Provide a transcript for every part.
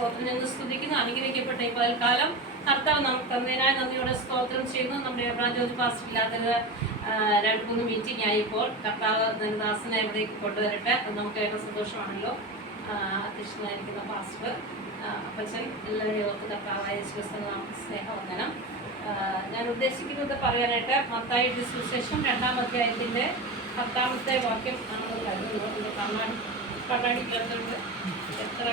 സ്തോത്രം ഞങ്ങൾ സ്തുതിക്കുന്നു. അനുഗ്രഹിക്കപ്പെട്ട ഈ പകൽക്കാലം കർത്താവ് നമുക്ക് തന്നതിനായി നന്ദിയോടെ സ്തോത്രം ചെയ്യുന്നു. നമ്മുടെ എബ്രാഹിം ജോർജ് പാസ്റ്റർ ഇല്ലാത്തത് 2-3 മീറ്റിംഗ് ആയിപ്പോൾ കർത്താവ് ദാസനെ ഇവിടേക്ക് കൊണ്ടുവരട്ടെ. അത് നമുക്ക് ഏറെ സന്തോഷമാണല്ലോ. അധ്യക്ഷനായിരിക്കുന്ന പാസ്റ്റർ അപ്പച്ചൻ എല്ലാവരെയും ഓർത്ത് കർത്താവായ യേശുക്രിസ്തുവിന്റെ നാമത്തിൽ സ്നേഹവന്ദനം. ഞാൻ ഉദ്ദേശിക്കുന്നത് പറയാനായിട്ട് മത്തായിയുടെ സുവിശേഷം 2-ാം അധ്യായത്തിന്റെ 10-ാമത്തെ വാക്യം നമ്മൾ കരുതുന്നു. ഇത് കണ്ണാടി കേൾക്കുന്നത് എത്ര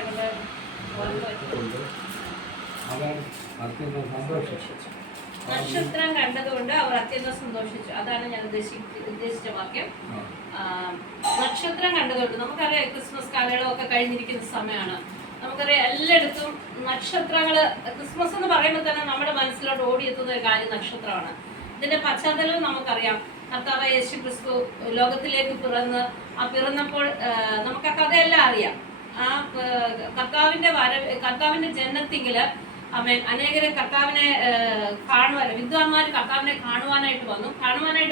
നക്ഷത്രം കണ്ടതുകൊണ്ട് അവർ അത്യന്തം സന്തോഷിച്ചു. അതാണ് ഞാൻ ഉദ്ദേശിച്ച വാക്യം. നക്ഷത്രം കണ്ടതുകൊണ്ട് നമുക്കറിയാം ക്രിസ്മസ് കാലയളവൊക്കെ കഴിഞ്ഞിരിക്കുന്ന സമയമാണ്. നമുക്കറിയാം എല്ലായിടത്തും നക്ഷത്രങ്ങള് ക്രിസ്മസ് എന്ന് പറയുമ്പോൾ തന്നെ നമ്മുടെ മനസ്സിലോട്ട് ഓടിയെത്തുന്ന ഒരു കാര്യം നക്ഷത്രമാണ്. ഇതിന്റെ പശ്ചാത്തലം നമുക്കറിയാം. കർത്താവ് യേശു ക്രിസ്തു ലോകത്തിലേക്ക് പിറന്നപ്പോൾ നമുക്ക് ആ കഥയെല്ലാം അറിയാം. ആ കർത്താവിന്റെ ജനനത്തിങ്കില് അനേകരെ കർത്താവിനെ വിദ്വാൻമാർ കർത്താവിനെ കാണുവാനായിട്ട്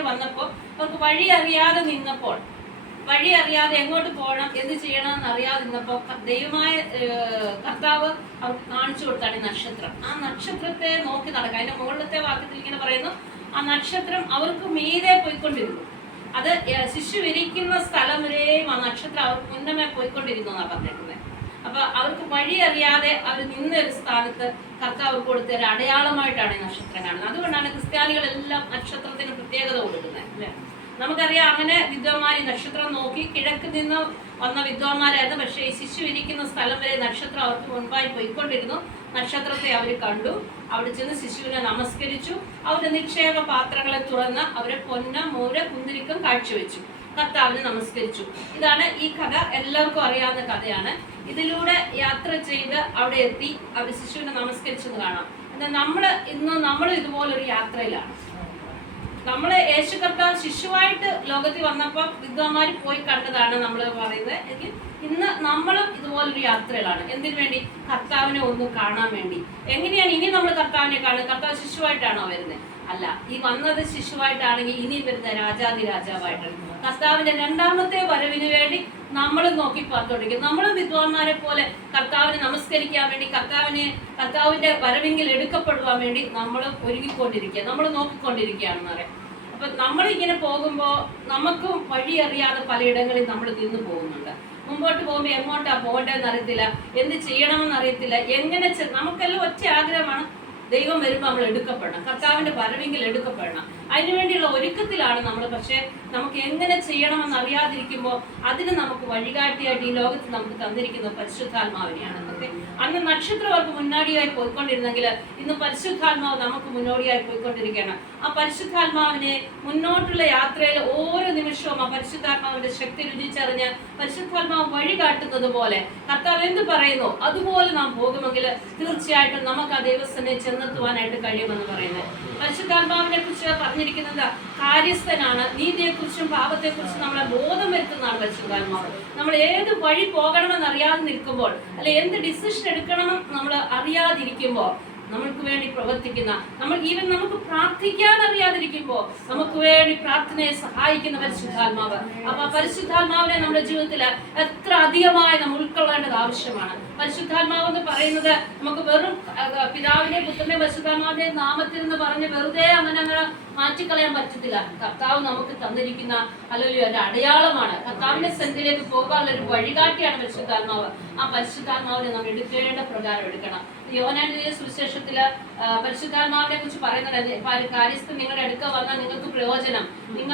വന്നപ്പോൾ അവർക്ക് വഴി അറിയാതെ എങ്ങോട്ട് പോകണം, എന്ത് ചെയ്യണം എന്ന് അറിയാതെ നിന്നപ്പോൾ ദൈവമായ കർത്താവ് അവർക്ക് കാണിച്ചു കൊടുത്താണ് ഈ നക്ഷത്രം. ആ നക്ഷത്രത്തെ നോക്കി നടക്കുക. അതിന്റെ മുകളിലത്തെ വാക്യത്തിൽ ഇങ്ങനെ പറയുന്നു, ആ നക്ഷത്രം അവർക്ക് മീതെ പോയിക്കൊണ്ടിരുന്നു. അത് ശിശു ഇരിക്കുന്ന സ്ഥലം വരെയും ആ നക്ഷത്രം അവർക്ക് മുന്നമേ പോയിക്കൊണ്ടിരുന്നു എന്നാണ് പറഞ്ഞിരിക്കുന്നത്. അപ്പൊ അവർക്ക് വഴി അറിയാതെ അവർ നിന്നൊരു സ്ഥാനത്ത് കർത്താവ് കൊടുത്ത ഒരു അടയാളമായിട്ടാണ് ഈ നക്ഷത്രം കാണുന്നത്. അതുകൊണ്ടാണ് ക്രിസ്ത്യാനികളെല്ലാം നക്ഷത്രത്തിന് പ്രത്യേകത കൊടുക്കുന്നത് അല്ലെ. നമുക്കറിയാം, അങ്ങനെ വിദ്വാൻമാർ നക്ഷത്രം നോക്കി കിഴക്ക് നിന്ന് വന്ന വിദ്വാൻമാരായിരുന്നു. പക്ഷേ ഈ ശിശു ഇരിക്കുന്ന സ്ഥലം വരെ നക്ഷത്രം അവർക്ക് മുൻപായി പോയിക്കൊണ്ടിരുന്നു. നക്ഷത്രത്തെ അവർ കണ്ടു. അവിടെ ചെന്ന് ശിശുവിനെ നമസ്കരിച്ചു. അവരുടെ നിക്ഷേപ പാത്രങ്ങളെ തുറന്ന് അവരെ പൊന്ന മൂര കുന്തിരിക്കം കാഴ്ചവെച്ചു. കർത്താവിനെ നമസ്കരിച്ചു. ഇതാണ് ഈ കഥ, എല്ലാവർക്കും അറിയാവുന്ന കഥയാണ്. ഇതിലൂടെ യാത്ര ചെയ്ത് അവിടെ എത്തി അവർ ശിശുവിനെ നമസ്കരിച്ചെന്ന് കാണാം. എന്നാൽ നമ്മൾ ഇതുപോലൊരു യാത്രയിലാണ്. നമ്മള് യേശു കർത്താവ് ശിശുവായിട്ട് ലോകത്തിൽ വന്നപ്പോൾ വിദ്വാൻമാർ പോയി കണ്ടതാണ് നമ്മൾ പറയുന്നത്. എങ്കിൽ ഇന്ന് നമ്മളും ഇതുപോലൊരു യാത്രയിലാണ്. എന്തിനു വേണ്ടി? കർത്താവിനെ ഒന്ന് കാണാൻ വേണ്ടി. എങ്ങനെയാണ് ഇനി നമ്മൾ കർത്താവിനെ കാണുന്നത്? കർത്താവ് ശിശുവായിട്ടാണോ വരുന്നത്? അല്ല, ഈ വന്നത് ശിശുവായിട്ടാണെങ്കിൽ ഇനി വരുന്ന രാജാവായിട്ടാണ്. കർത്താവിന്റെ 2ാമത്തെ വരവിന് വേണ്ടി നമ്മളും നോക്കി പാർത്തോണ്ടിരിക്കും. നമ്മളും വിദ്വാൻമാരെ പോലെ കർത്താവിനെ നമസ്കരിക്കാൻ വേണ്ടി, കർത്താവിന്റെ വരവെങ്കിൽ എടുക്കപ്പെടുവാൻ വേണ്ടി നമ്മളും ഒരുങ്ങിക്കൊണ്ടിരിക്കുക, നമ്മൾ നോക്കിക്കൊണ്ടിരിക്കുകയാണെന്ന് പറയാം. അപ്പൊ നമ്മളിങ്ങനെ പോകുമ്പോൾ നമുക്കും വഴി അറിയാതെ പലയിടങ്ങളിൽ നമ്മൾ നിന്ന് പോകുന്നുണ്ട്. മുമ്പോട്ട് പോകുമ്പോൾ എങ്ങോട്ടാ പോകേണ്ടതെന്ന് അറിയത്തില്ല, എന്ത് ചെയ്യണമെന്ന് അറിയത്തില്ല. നമുക്കെല്ലാം ഒറ്റ ആഗ്രഹമാണ്, ദൈവം വരുമ്പോൾ നമ്മൾ എടുക്കപ്പെടണം, കർത്താവിന്റെ വരവെങ്കിൽ എടുക്കപ്പെടണം. അതിനുവേണ്ടിയുള്ള ഒരുക്കത്തിലാണ് നമ്മൾ. പക്ഷെ നമുക്ക് എങ്ങനെ ചെയ്യണമെന്ന് അറിയാതിരിക്കുമ്പോൾ അതിന് നമുക്ക് വഴികാട്ടിയായിട്ട് ഈ ലോകത്ത് നമുക്ക് തന്നിരിക്കുന്ന പരിശുദ്ധാത്മാവിനെയാണ്. അന്ന് നക്ഷത്രം അവർക്ക് മുന്നോടിയായി പോയിക്കൊണ്ടിരുന്നെങ്കിൽ ഇന്ന് പരിശുദ്ധാത്മാവ് നമുക്ക് മുന്നോടിയായി പോയിക്കൊണ്ടിരിക്കുകയാണ്. ആ പരിശുദ്ധാത്മാവിനെ മുന്നോട്ടുള്ള യാത്രയിൽ ഓരോ നിമിഷവും ആ പരിശുദ്ധാത്മാവിന്റെ ശക്തി രുചിച്ചറിഞ്ഞ് പരിശുദ്ധാത്മാവ് വഴി കാട്ടുന്നത് പോലെ കർത്താവ് എന്ത് പറയുന്നു അതുപോലെ നാം പോകുമെങ്കിൽ തീർച്ചയായിട്ടും നമുക്ക് ആ ദൈവസ്ഥനെ ചെന്നെത്തുവാനായിട്ട് കഴിയുമെന്ന് പറയുന്നത്. പരിശുദ്ധാത്മാവിനെ കുറിച്ച് പറഞ്ഞിരിക്കുന്നത് കാര്യസ്ഥനാണ്. നീതിയെക്കുറിച്ചും പാപത്തെക്കുറിച്ചും നമ്മളെ ബോധം വരുത്തുന്നതാണ് പരിശുദ്ധാത്മാവ്. നമ്മൾ ഏത് വഴി പോകണമെന്ന് അറിയാതെ നിൽക്കുമ്പോൾ, അല്ലെ എന്ത് ഡിസിഷൻ എടുക്കണമെന്ന് നമ്മൾ അറിയാതിരിക്കുമ്പോൾ നമുക്ക് വേണ്ടി പ്രവർത്തിക്കുന്ന, നമുക്ക് പ്രാർത്ഥിക്കാൻ അറിയാതിരിക്കുമ്പോൾ നമുക്ക് വേണ്ടി പ്രാർത്ഥനയെ സഹായിക്കുന്ന പരിശുദ്ധാത്മാവ്. അപ്പൊ ആ പരിശുദ്ധാത്മാവിനെ നമ്മുടെ ജീവിതത്തിൽ എത്ര അധികമായി നമ്മൾ ഉൾക്കൊള്ളേണ്ടത് ആവശ്യമാണ്. പരിശുദ്ധാത്മാവ് എന്ന് പറയുന്നത് നമുക്ക് വെറും പിതാവിനെ പുത്രനെ പരിശുദ്ധാത്മാവിന്റെ നാമത്തിൽ എന്ന് പറഞ്ഞ് വെറുതെ അങ്ങനെ മാറ്റിക്കളയാൻ പറ്റത്തില്ല. കർത്താവ് നമുക്ക് തന്നിരിക്കുന്ന അല്ലെങ്കിൽ ഒരു അടയാളമാണ്. കർത്താവിന്റെ സന്നിധിയിലേക്ക് പോകാനുള്ള ഒരു വഴികാട്ടിയാണ് പരിശുദ്ധാത്മാവ്. ആ പരിശുദ്ധാത്മാവിനെ നമ്മൾ എടുക്കേണ്ട പ്രകാരം എടുക്കണം. യോഹന്നാന്റെ സുവിശേഷത്തില് പരിശുദ്ധാത്മാവിനെ കുറിച്ച് പറയുന്നുണ്ട്, കാര്യസ്ഥൻ നിങ്ങളുടെ അടുക്ക വന്നാൽ നിങ്ങൾക്ക് പ്രയോജനം.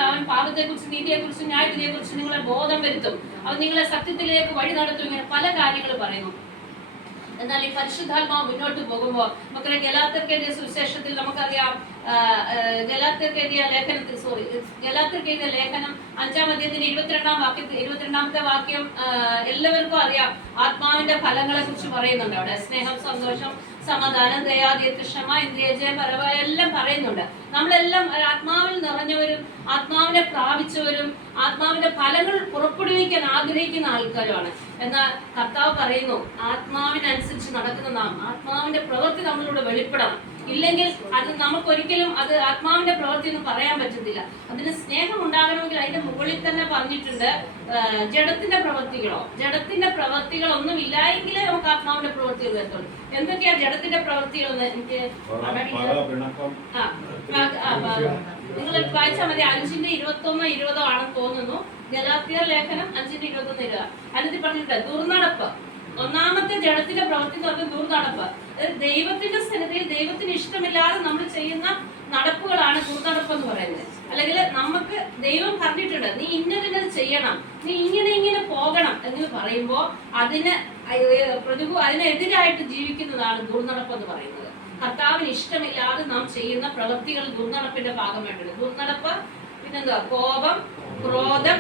അവൻ പാപത്തെക്കുറിച്ച്, നീതിയെക്കുറിച്ച്, ന്യായവിധിയെക്കുറിച്ച് നിങ്ങളെ ബോധം വരുത്തും, അവൻ നിങ്ങളെ സത്യത്തിലേക്ക് വഴി നടത്തും. ഇങ്ങനെ പല കാര്യങ്ങൾ പറയുന്നു. എന്നാൽ ഈ പരിശുദ്ധാത്മാവ് മുന്നോട്ട് പോകുമ്പോൾ നമുക്കറിയാം, ഗലാത്യർക്ക് എഴുതിയ സുവിശേഷത്തിൽ നമുക്കറിയാം, ഗലാത്യർക്ക് എഴുതിയ ലേഖനം 5-ാം അധ്യായത്തിന്റെ 22-ാമത്തെ വാക്യം എല്ലാവർക്കും അറിയാം. ആത്മാവിന്റെ ഫലങ്ങളെ കുറിച്ച് പറയുന്നുണ്ട് അവിടെ. സ്നേഹം, സന്തോഷം, സമാധാനം, ദയ, ദീർഘക്ഷമ, ഇന്ദ്രിയജയം, പരമായ എല്ലാം പറയുന്നുണ്ട്. നമ്മളെല്ലാം ആത്മാവിൽ നിറഞ്ഞവരും ആത്മാവിനെ പ്രാപിച്ചവരും ആത്മാവിന്റെ ഫലങ്ങൾ പുറപ്പെടുവിക്കാൻ ആഗ്രഹിക്കുന്ന ആൾക്കാരുമാണ്. എന്നാൽ കർത്താവ് പറയുന്നു, ആത്മാവിനനുസരിച്ച് നടക്കുന്ന നാം ആത്മാവിന്റെ പ്രവൃത്തി നമ്മളിലൂടെ വെളിപ്പെടണം. ഇല്ലെങ്കിൽ അത് നമുക്കൊരിക്കലും അത് ആത്മാവിന്റെ പ്രവൃത്തി എന്ന് പറയാൻ പറ്റത്തില്ല. അതിന് സ്നേഹം ഉണ്ടാകണമെങ്കിൽ അതിന്റെ മുകളിൽ തന്നെ പറഞ്ഞിട്ടുണ്ട്, ജഡത്തിന്റെ പ്രവൃത്തികളോ ജഡത്തിന്റെ പ്രവൃത്തികളൊന്നും ഇല്ലായെങ്കിലേ നമുക്ക് ആ പരിശുദ്ധാത്മാവിന്റെ പ്രവൃത്തികൾ വരത്തുള്ളൂ. എന്തൊക്കെയാ ജഡത്തിന്റെ പ്രവൃത്തികൾ എന്ന് എനിക്ക് നിങ്ങൾ വായിച്ചാൽ മതി. 5:21-20 ആണെന്ന് തോന്നുന്നു. ഗലാത്യർ ലേഖനം 5:21-20 അതിൽ പറഞ്ഞിട്ട് ദുർനടപ്പ്. ഒന്നാമത്തെ ജഡത്തിന്റെ പ്രവൃത്തി എന്ന് പറഞ്ഞാൽ ദുർനടപ്പ്. ദൈവത്തിന്റെ സന്നിധിയിൽ ദൈവത്തിന് ഇഷ്ടമില്ലാതെ നമ്മൾ ചെയ്യുന്ന നടപ്പുകളാണ് ദുർനടപ്പ് എന്ന് പറയുന്നത്. അല്ലെങ്കിൽ നമുക്ക് ദൈവം പറഞ്ഞിട്ടുണ്ട് നീ ഇന്നത് ചെയ്യണം, നീ ഇങ്ങനെ പോകണം എന്ന് പറയുമ്പോ അതിനെതിരായിട്ട് ജീവിക്കുന്നതാണ് ദുർനടപ്പ് എന്ന് പറയുന്നത്. കർത്താവിന് ഇഷ്ടമില്ലാതെ നാം ചെയ്യുന്ന പ്രവൃത്തികൾ ദുർനടപ്പിന്റെ ഭാഗമായിട്ടുണ്ട്. ദുർനടപ്പ്, പിന്നെന്താ, കോപം, ക്രോധം.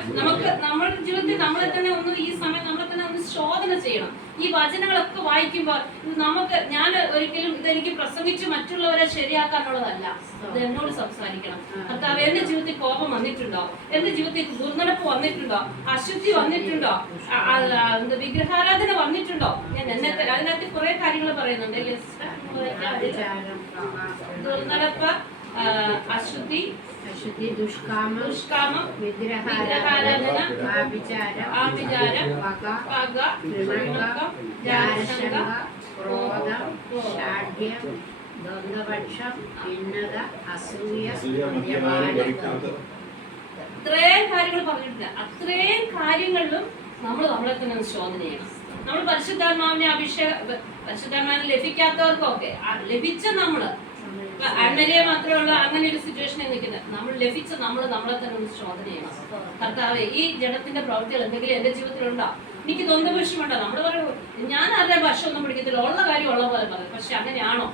നമ്മുടെ ജീവിതത്തിൽ നമ്മളെ തന്നെ ഈ സമയം നമ്മളെ തന്നെ ഒന്ന് ശോധന ചെയ്യണം. ഈ വചനങ്ങളൊക്കെ വായിക്കുമ്പോൾ ഞാൻ ഒരിക്കലും ഇതെനിക്ക് പ്രസംഗിച്ച് മറ്റുള്ളവരെ ശരിയാക്കാനുള്ളതല്ല. അത് എന്നോട് സംസാരിക്കണം. കർത്താവ്, എന്റെ ജീവിതത്തിൽ കോപം വന്നിട്ടുണ്ടോ? എന്റെ ജീവിതത്തിൽ ദുർനടപ്പ് വന്നിട്ടുണ്ടോ? അശുദ്ധി വന്നിട്ടുണ്ടോ? വിഗ്രഹാരാധന വന്നിട്ടുണ്ടോ? ഞാൻ അതിനകത്ത് കുറെ കാര്യങ്ങൾ പറയുന്നുണ്ട്. ദുർനടപ്പ്, അശുദ്ധി, ദുഷ്കാമം, വിഗ്രഹാരാധന, ആഭിചാരം, പക, ജാരശങ്ക, ക്രോധം, ഷാഢ്യം, ദ്വന്ദ്വപക്ഷം, ഭിന്നത, അസൂയ, ഇത്രയും കാര്യങ്ങൾ പറഞ്ഞിട്ടില്ല. അത്രയും കാര്യങ്ങളിലും നമ്മളെ തന്നെ ശോധന ചെയ്യണം. നമ്മൾ പരിശുദ്ധാത്മാവിനെ പരിശുദ്ധാത്മാവിനെ ലഭിക്കാത്തവർക്കൊക്കെ ലഭിച്ച അന്നരിയെ മാത്രമുള്ള അങ്ങനെ ഒരു സിറ്റുവേഷനിൽ നിൽക്കുന്നത്. നമ്മൾ ലഭിച്ച നമ്മളെ തന്നെ ഒന്ന് ശോധന ചെയ്യണം. കർത്താവേ, ഈ ജഡത്തിന്റെ പ്രവൃത്തികൾ എന്തെങ്കിലും എന്റെ ജീവിതത്തിലുണ്ടോ? എനിക്ക് ദ്വന്ദ്വപക്ഷമുണ്ടോ? നമ്മൾ പറയും ഞാൻ ആരുടെ ഭാഷ ഒന്നും പിടിക്കത്തില്ല, ഉള്ള കാര്യം ഉള്ള പോലെ പറയും. പക്ഷെ അങ്ങനെയാണോ?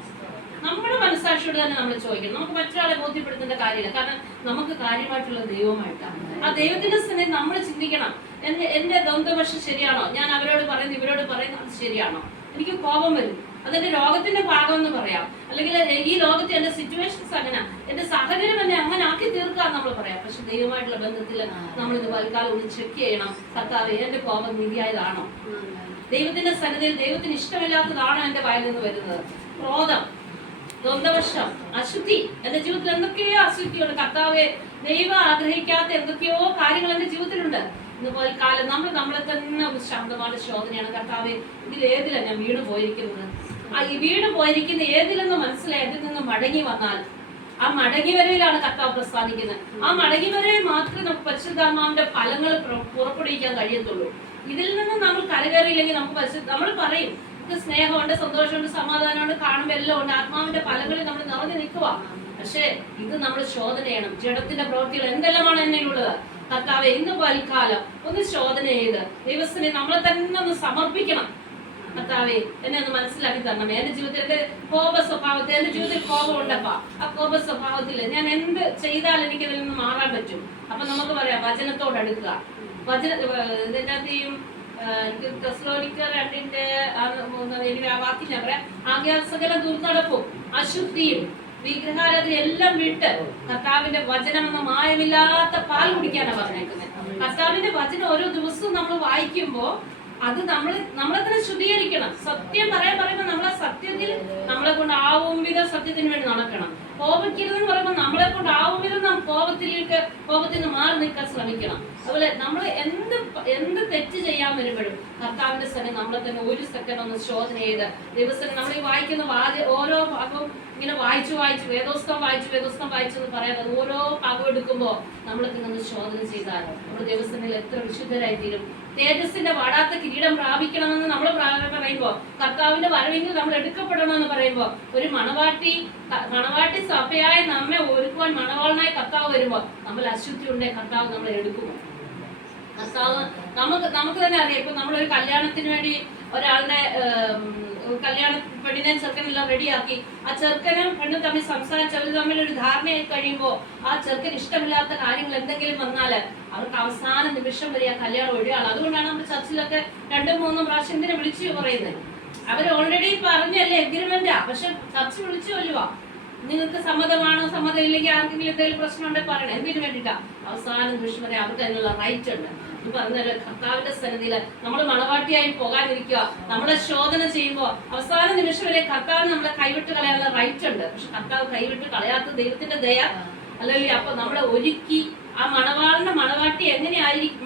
നമ്മുടെ മനസ്സാക്ഷിയോട് തന്നെ നമ്മൾ ചോദിക്കണം. നമുക്ക് മറ്റൊരാളെ ബോധ്യപ്പെടുത്തേണ്ട കാര്യമില്ല. കാരണം നമുക്ക് കാര്യമായിട്ടുള്ള ദൈവമായിട്ടാണ്. ആ ദൈവത്തിന്റെ സ്ഥിതി നമ്മൾ ചിന്തിക്കണം. എന്റെ ദ്വന്ദ്വപക്ഷം ശരിയാണോ? ഞാൻ അവരോട് പറയുന്നു ഇവരോട് പറയുന്നു അത് ശരിയാണോ? എനിക്ക് കോപം വരും, അതെന്റെ രോഗത്തിന്റെ ഭാഗം എന്ന് പറയാം. അല്ലെങ്കിൽ ഈ ലോകത്തെ എന്റെ സിറ്റുവേഷൻസ് അങ്ങനെ, എന്റെ സാഹചര്യം എന്നെ അങ്ങനെ ആക്കി തീർക്കാൻ നമ്മൾ പറയാം. പക്ഷെ ദൈവമായിട്ടുള്ള ബന്ധത്തിൽ നമ്മൾ ഇത് വൽക്കാലം ഒന്ന് ചെക്ക് ചെയ്യണം. കർത്താവേ, എന്റെ കോപം നീതിയായതാണോ? ദൈവത്തിന്റെ സന്നിധിയിൽ ദൈവത്തിന് ഇഷ്ടമില്ലാത്തതാണോ എന്റെ വായിൽ നിന്ന് വരുന്നത്? ക്രോധം, ദ്വന്ദ്വപക്ഷം, അശുദ്ധി. എന്റെ ജീവിതത്തിൽ എന്തൊക്കെയോ അശുദ്ധിയുണ്ട്. കർത്താവെ, ദൈവം ആഗ്രഹിക്കാത്ത എന്തൊക്കെയോ കാര്യങ്ങൾ എന്റെ ജീവിതത്തിലുണ്ട്. ഇതുപോലെ കാലം നമ്മളെ തന്നെ ഒരു ശാന്തമായ ശോധനയാണ്. കർത്താവെ, ഇതിലേതിലാണ് ഞാൻ വീണ് പോയിരിക്കുന്നത്? ഈ വീണ് പോയിരിക്കുന്ന ഏതിലെന്ന് മനസ്സിലായി അതിൽ നിന്ന് മടങ്ങി വന്നാൽ ആ മടങ്ങി വരയിലാണ് കർത്താവ് പ്രസാദിക്കുന്നത്. ആ മടങ്ങി വരയിൽ മാത്രമേ നമുക്ക് പരിശുദ്ധാത്മാവിന്റെ ഫലങ്ങൾ പുറപ്പെടുവിക്കാൻ കഴിയത്തുള്ളൂ. ഇതിൽ നിന്ന് നമ്മൾ കരകയറിയില്ലെങ്കിൽ നമ്മൾ പറയും സ്നേഹമുണ്ട്, സന്തോഷമുണ്ട്, സമാധാനമുണ്ട്, കാണുമ്പോൾ എല്ലാം ഉണ്ട്, ആത്മാവിന്റെ ഫലങ്ങളിൽ നമ്മൾ നിറഞ്ഞു നിൽക്കുക. പക്ഷേ ഇത് നമ്മൾ ശോധന ചെയ്യണം. ജഡത്തിന്റെ പ്രവൃത്തികൾ എന്തെല്ലാമാണ് എന്നിലുള്ളത്? കർത്താവെ, ഇന്ന് വൽക്കാലം ഒന്ന് ശോധന ചെയ്ത് ദൈവത്തിനെ നമ്മളെ തന്നെ ഒന്ന് സമർപ്പിക്കണം. കർത്താവെ, എന്നെ ഒന്ന് മനസ്സിലാക്കി തരണം. എന്റെ ജീവിതത്തിൽ എന്റെ കോപ സ്വഭാവത്തിൽ, എന്റെ ജീവിതത്തിൽ കോപം ഉണ്ടപ്പാ, ആ കോപ സ്വഭാവത്തിൽ ഞാൻ എന്ത് ചെയ്താൽ എനിക്ക് അതിൽ നിന്ന് മാറാൻ പറ്റും? അപ്പൊ നമുക്ക് പറയാം, വചനത്തോട് അടുക്കുക. ഇതിനകത്തെയും തെസ്സലോനിക്കർ 2:3 വാക്യം ഞാൻ പറയാം. ആകയാൽ സകല ദുർനടപ്പും അശുദ്ധിയും വിഗ്രഹാരാധന എല്ലാം വിട്ട് കർത്താവിന്റെ വചനം എന്ന മായമില്ലാത്ത പാൽ കുടിക്കാനാണ് പറഞ്ഞേക്കുന്നത്. കർത്താവിന്റെ വചനം ഓരോ ദിവസവും നമ്മൾ വായിക്കുമ്പോ അത് നമ്മളെ തന്നെ ശുദ്ധീകരിക്കണം. സത്യം പറയുമ്പോ നമ്മളെ സത്യത്തിൽ നമ്മളെ കൊണ്ട് ആവും വിധം സത്യത്തിന് വേണ്ടി നടക്കണം. കോപിക്കരുതെന്ന് പറയുമ്പോൾ നമ്മളെ കൊണ്ട് ആവും വിധം നാം കോപത്തിൽ നിന്ന് മാറി നിൽക്കാൻ ശ്രമിക്കണം. അതുപോലെ നമ്മൾ എന്ത് തെറ്റ് ചെയ്യാൻ വരുമ്പോഴും കർത്താവിന്റെ സ്ഥലം നമ്മളെ തന്നെ ഒരു സെക്കൻഡ് ഒന്ന് ശോധന ചെയ്ത് ദിവസം നമ്മൾ ഈ വായിക്കുന്ന ഓരോ ഭാഗവും ഇങ്ങനെ വായിച്ചു വേദോസ്തം വായിച്ചെന്ന് പറയാതെ ഓരോ ഭാഗം എടുക്കുമ്പോൾ നമ്മളെ തന്നെ ശോധന ചെയ്താൽ നമ്മുടെ ദിവസങ്ങളിൽ എത്ര വിശുദ്ധരായി തീരും. തേജസ്സിന്റെ വാടാത്ത കിരീടം പ്രാപിക്കണമെന്ന് നമ്മൾ പറയുമ്പോ, കർത്താവിന്റെ വരവെങ്കിൽ നമ്മൾ എടുക്കപ്പെടണമെന്ന് പറയുമ്പോ, ഒരു മണവാട്ടി സഭയായി നമ്മെ ഒരുക്കുവാൻ മണവാളനായി കർത്താവ് വരുമ്പോ നമ്മൾ അശുദ്ധി ഉണ്ടേ കർത്താവ് നമ്മളെ എടുക്കുമോ? കർത്താവ് നമുക്ക് തന്നെ അറിയാം. ഇപ്പൊ നമ്മളൊരു കല്യാണത്തിന് വേണ്ടി ഒരാളുടെ കല്യാണ പെണ്ണിനെ ചെറുക്കനെല്ലാം റെഡിയാക്കി ആ ചെറുക്കനും പെണ്ണും തമ്മിൽ സംസാരിച്ച് അവർ തമ്മിൽ ഒരു ധാരണയായി കഴിയുമ്പോൾ ആ ചെറുക്കൻ ഇഷ്ടമില്ലാത്ത കാര്യങ്ങൾ എന്തെങ്കിലും വന്നാല് അവർക്ക് അവസാന നിമിഷം വരെ ആ കല്യാണം ഒഴിയാണ്. അതുകൊണ്ടാണ് നമ്മുടെ ചർച്ചിലൊക്കെ 2-3 പ്രാവശ്യം എന്തിനെ വിളിച്ചു പറയുന്നത്? അവർ ഓൾറെഡി പറഞ്ഞല്ലേ എഗ്രിമെന്റാ, പക്ഷെ ചർച്ച വിളിച്ചു കൊല്ലുവാ. നിങ്ങൾക്ക് സമ്മതമാണോ, സമ്മതം ഇല്ലെങ്കിൽ ആർക്കെങ്കിലും എന്തെങ്കിലും പ്രശ്നം ഉണ്ടെങ്കിൽ പറയണം. എന്തിനു വേണ്ടിയിട്ടാ? അവസാന നിമിഷം വരെ അവർക്ക് അതിനുള്ള റൈറ്റ് ഉണ്ട്. പറഞ്ഞ കർത്താവിന്റെ സന്നിധിയിൽ നമ്മൾ മണവാട്ടിയായി പോകാനിരിക്കുക. നമ്മളെ ശോധന ചെയ്യുമ്പോൾ അവസാന നിമിഷം വരെ കർത്താവിന് നമ്മളെ കൈവിട്ട് കളയാനുള്ള റൈറ്റ് ഉണ്ട്. പക്ഷെ കർത്താവ് കൈവിട്ട് കളയാത്ത ദൈവത്തിന്റെ ദയ അല്ലെങ്കിൽ അപ്പൊ നമ്മളെ ഒരുക്കി ആ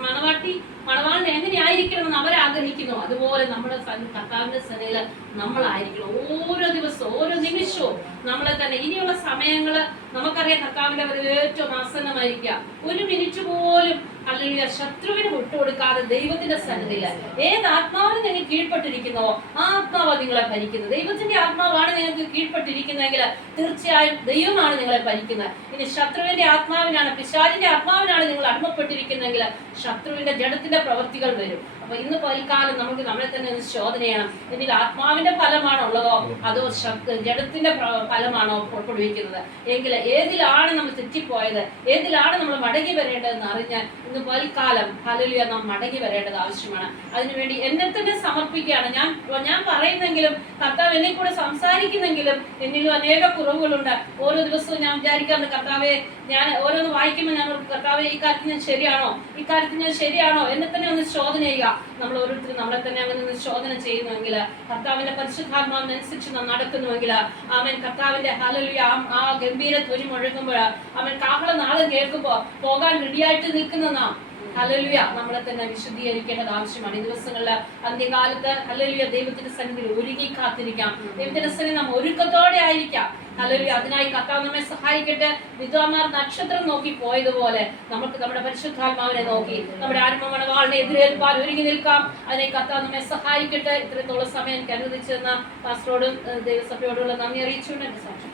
മണവാട്ടി മണവാളിനെ എങ്ങനെയായിരിക്കണമെന്ന് അവരാഗ്രഹിക്കുന്നു, അതുപോലെ നമ്മുടെ കർത്താവിന്റെ സന്നിധിയിൽ നമ്മളായിരിക്കണം. ഓരോ ദിവസവും ഓരോ നിമിഷവും നമ്മളെ തന്നെ, ഇനിയുള്ള സമയങ്ങള് നമുക്കറിയാം കർത്താവിന്റെ വരവ് ഏറ്റവും ആസന്നമായിരിക്കുക. ഒരു മിനിറ്റ് പോലും അല്ലെങ്കിൽ ശത്രുവിന് വിട്ടുകൊടുക്കാതെ ദൈവത്തിന്റെ സന്നിധിയിൽ ഏത് ആത്മാവിന് നിങ്ങൾ കീഴ്പ്പെട്ടിരിക്കുന്നോ ആ ആത്മാവ് നിങ്ങളെ ഭരിക്കുന്നത്. ദൈവത്തിന്റെ ആത്മാവാണ് നിങ്ങൾക്ക് കീഴ്പ്പെട്ടിരിക്കുന്നതെങ്കിൽ തീർച്ചയായും ദൈവമാണ് നിങ്ങളെ ഭരിക്കുന്നത്. ഇനി ശത്രുവിന്റെ ആത്മാവിനാണ്, പിശാചിന്റെ ആത്മാവിനാണ് നിങ്ങൾ അടിമപ്പെട്ടിരിക്കുന്നതെങ്കിൽ ശത്രുവിന്റെ ജഡത്തിന്റെ പ്രവൃത്തികൾ വരും. അപ്പൊ ഇന്ന് പൽക്കാലം നമുക്ക് നമ്മളെ തന്നെ ഒന്ന് ശോധന ചെയ്യണം. ഇതിൽ ആത്മാവിന്റെ ഫലമാണോ ഉള്ളതോ അതോ ജഡത്തിന്റെ ഫലമാണോ പുറപ്പെടുവിക്കുന്നത് എങ്കിൽ ഏതിലാണ് നമ്മൾ തെറ്റിപ്പോയത്, ഏതിലാണ് നമ്മൾ മടങ്ങി വരേണ്ടതെന്ന് അറിഞ്ഞാൽ ഇന്ന് പൽക്കാലം ഹല്ലേലൂയ നാം മടങ്ങി വരേണ്ടത് ആവശ്യമാണ്. അതിനുവേണ്ടി എന്നെ തന്നെ സമർപ്പിക്കുകയാണ്. ഞാൻ പറയുന്നെങ്കിലും കർത്താവ് എന്നെ കൂടെ സംസാരിക്കുന്നെങ്കിലും എന്നിലും അനേക കുറവുകളുണ്ട്. ഓരോ ദിവസവും ഞാൻ വിചാരിക്കാറുണ്ട്, കർത്താവെ ഞാൻ ഓരോന്ന് വായിക്കുമ്പോൾ ഞാൻ കർത്താവെ ഈ കാര്യത്തിൽ ഞാൻ ശരിയാണോ എന്നെ തന്നെ ഒന്ന് ശോധന ചെയ്യുക. നമ്മൾ ഓരോരുത്തരും നമ്മളെ തന്നെ അങ്ങനെ ഒന്ന് ശോധന ചെയ്യുന്നുവെങ്കിൽ, കർത്താവിന്റെ പരിശുദ്ധാത്മാവിനനുസരിച്ച് നാം നടക്കുന്നുവെങ്കിൽ, അവൻ കർത്താവിന്റെ ഹല്ലേലൂയ ആ ഗംഭീര ധ്വനി മുഴങ്ങുമ്പോൾ, അവൻ കാഹള നാളെ കേൾക്കുമ്പോൾ പോകാൻ റെഡിയായിട്ട് നിൽക്കുന്ന നാം ഹല്ലേലൂയ നമ്മളെ തന്നെ വിശുദ്ധീകരിക്കേണ്ടത് ആവശ്യമാണ്. ഈ ദിവസങ്ങളിൽ അന്ത്യകാലത്ത് ഹല്ലേലൂയ ദൈവത്തിന്റെ സന്നിധിയിൽ ഒരുങ്ങി കാത്തിരിക്കാം. ദൈവത്തിന്റെ സന്നിധി നാം ഒരുക്കത്തോടെ ആയിരിക്കാം. ഹല്ലേലൂയ അതിനായി കർത്താവ് നമ്മെ സഹായിക്കട്ടെ. വിദ്വാന്മാർ നക്ഷത്രം നോക്കി പോയതുപോലെ നമുക്ക് നമ്മുടെ പരിശുദ്ധാത്മാവിനെ നോക്കി നമ്മുടെ ആത്മമണവാളിനെ എതിരേൽപ്പാൻ ഒരുങ്ങി നിൽക്കാം. അതിനെ കർത്താവ് നമ്മെ സഹായിക്കട്ടെ. ഇത്രത്തോളം സമയം എനിക്ക് അനുവദിച്ചെന്ന പാസ്റ്ററോടും ദൈവസഭയോടുള്ള നന്ദി അറിയിച്ചുകൊണ്ട് എന്റെ സാക്ഷ്യം.